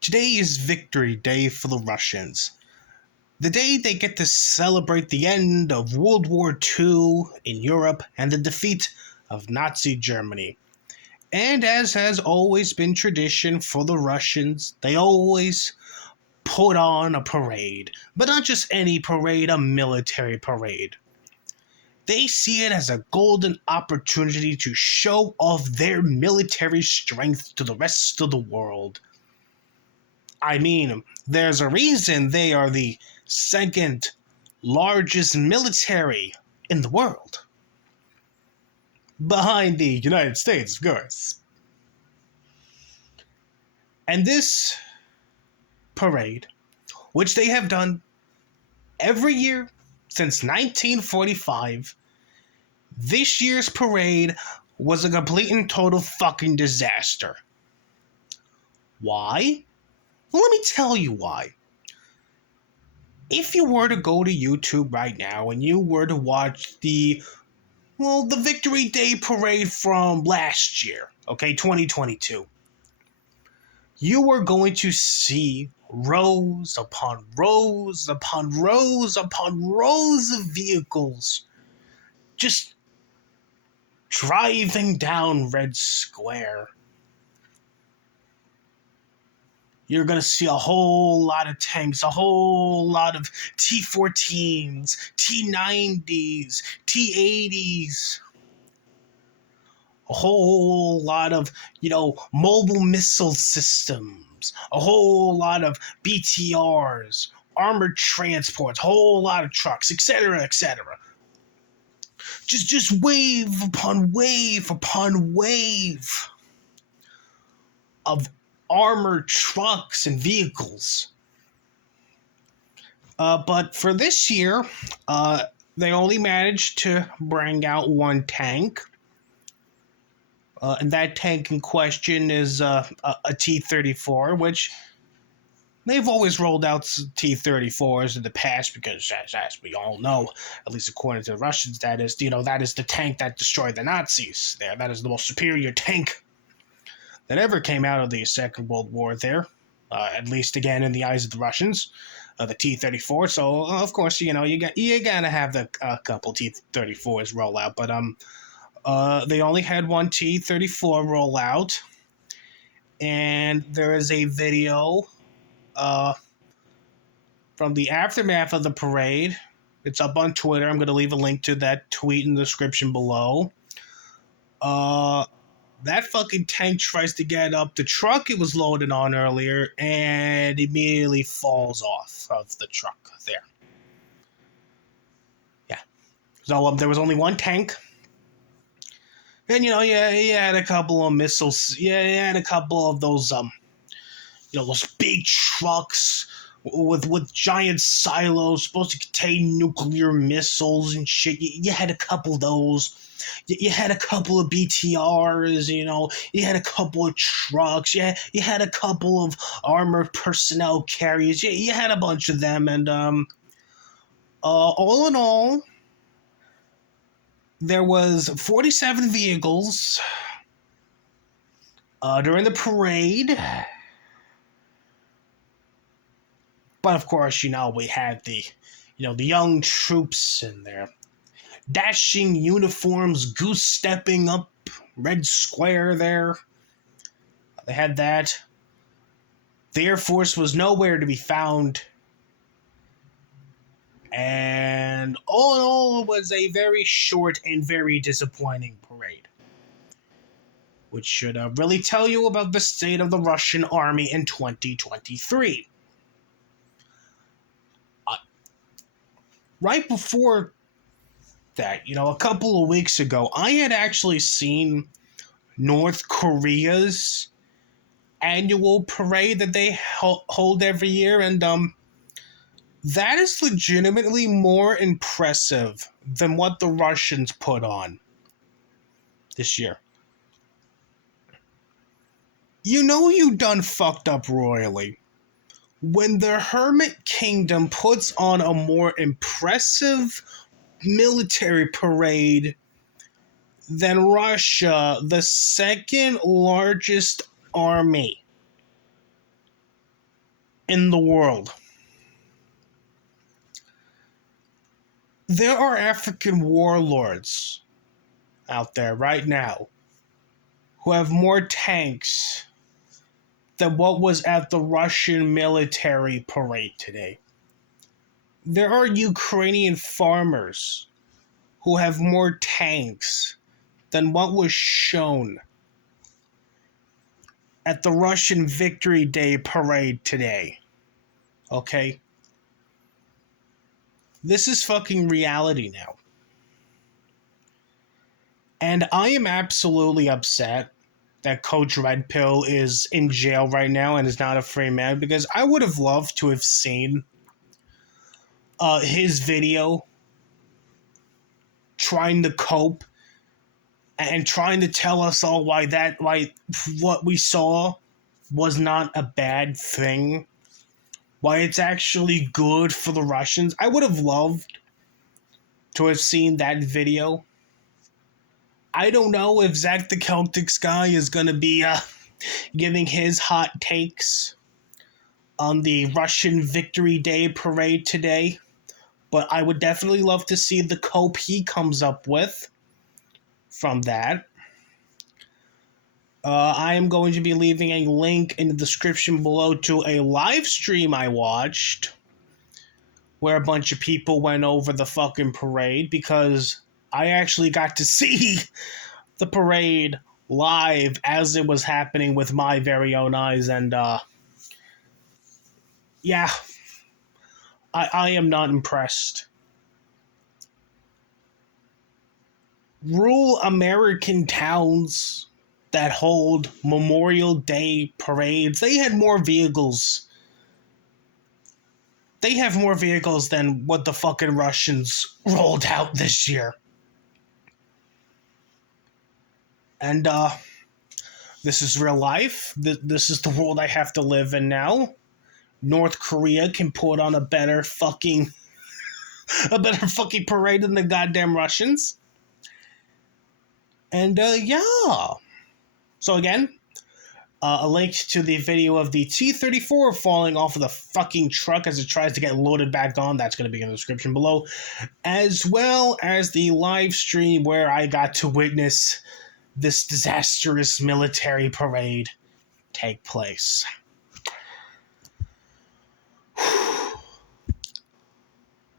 Today is Victory Day for the Russians. The day they get to celebrate the end of World War II in Europe and the defeat of Nazi Germany. And as has always been tradition for the Russians, they always put on a parade. But not just any parade, a military parade. They see it as a golden opportunity to show off their military strength to the rest of the world. I mean, there's a reason they are the second largest military in the world. Behind the United States, of course. And this parade, which they have done every year since 1945, this year's parade was a complete and total fucking disaster. Why? Well, let me tell you why. If you were to go to YouTube right now and you were to watch the Victory Day parade from last year, 2022, you were going to see rows upon rows upon rows upon rows of vehicles just driving down Red Square. You're going to see a whole lot of tanks, a whole lot of T-14s, T-90s, T-80s, a whole lot of, mobile missile systems, a whole lot of BTRs, armored transports, a whole lot of trucks, etc., etc. Just wave upon wave upon wave of armored trucks and vehicles. But for this year, they only managed to bring out one tank. And that tank in question is a T-34, which they've always rolled out T-34s in the past because, as we all know, at least according to the Russians, that is the tank that destroyed the Nazis. That is the most superior tank that ever came out of the Second World War there, at least again in the eyes of the Russians, the T-34. So of course, you gotta have a couple T-34s roll out, but they only had one T-34 roll out, and there is a video from the aftermath of the parade. It's up on Twitter. I'm gonna leave a link to that tweet in the description below. That fucking tank tries to get up the truck it was loaded on earlier and immediately falls off of the truck there. Yeah. So there was only one tank. And, you had a couple of missiles. Yeah, you had a couple of those, those big trucks with giant silos supposed to contain nuclear missiles and shit. You had a couple of those. You had a couple of BTRs, you had a couple of trucks, you had a couple of armored personnel carriers, you had a bunch of them, and all in all, there was 47 vehicles during the parade. But of course, we had the young troops in their dashing uniforms, goose-stepping up Red Square there. They had that. The Air Force was nowhere to be found. And all in all, it was a very short and very disappointing parade, which should really tell you about the state of the Russian army in 2023. Right before that, a couple of weeks ago, I had actually seen North Korea's annual parade that they hold every year, and that is legitimately more impressive than what the Russians put on this year. You done fucked up royally when the Hermit Kingdom puts on a more impressive military parade than Russia, the second largest army in the world. There are African warlords out there right now who have more tanks than what was at the Russian military parade today. There are Ukrainian farmers who have more tanks than what was shown at the Russian Victory Day parade today. Okay? This is fucking reality now. And I am absolutely upset that Coach Red Pill is in jail right now and is not a free man, because I would have loved to have seen his video trying to cope and trying to tell us all why what we saw was not a bad thing, why it's actually good for the Russians. I would have loved to have seen that video. I don't know if Zach the Celtic Sky is going to be giving his hot takes on the Russian Victory Day parade today, but I would definitely love to see the cope he comes up with from that. I am going to be leaving a link in the description below to a live stream I watched where a bunch of people went over the fucking parade, because I actually got to see the parade live as it was happening with my very own eyes, and yeah, I am not impressed. Rural American towns that hold Memorial Day parades, they had more vehicles. They have more vehicles than what the fucking Russians rolled out this year. And this is real life. This is the world I have to live in now. North Korea can put on a better fucking parade than the goddamn Russians. And yeah. So again, a link to the video of the T-34 falling off of the fucking truck as it tries to get loaded back on. That's going to be in the description below. As well as the live stream where I got to witness this disastrous military parade take place.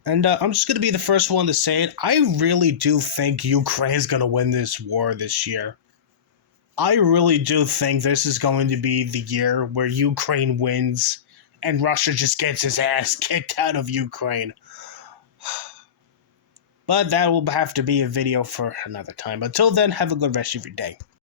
And I'm just going to be the first one to say it. I really do think Ukraine's going to win this war this year. I really do think this is going to be the year where Ukraine wins and Russia just gets his ass kicked out of Ukraine. But that will have to be a video for another time. Until then, have a good rest of your day.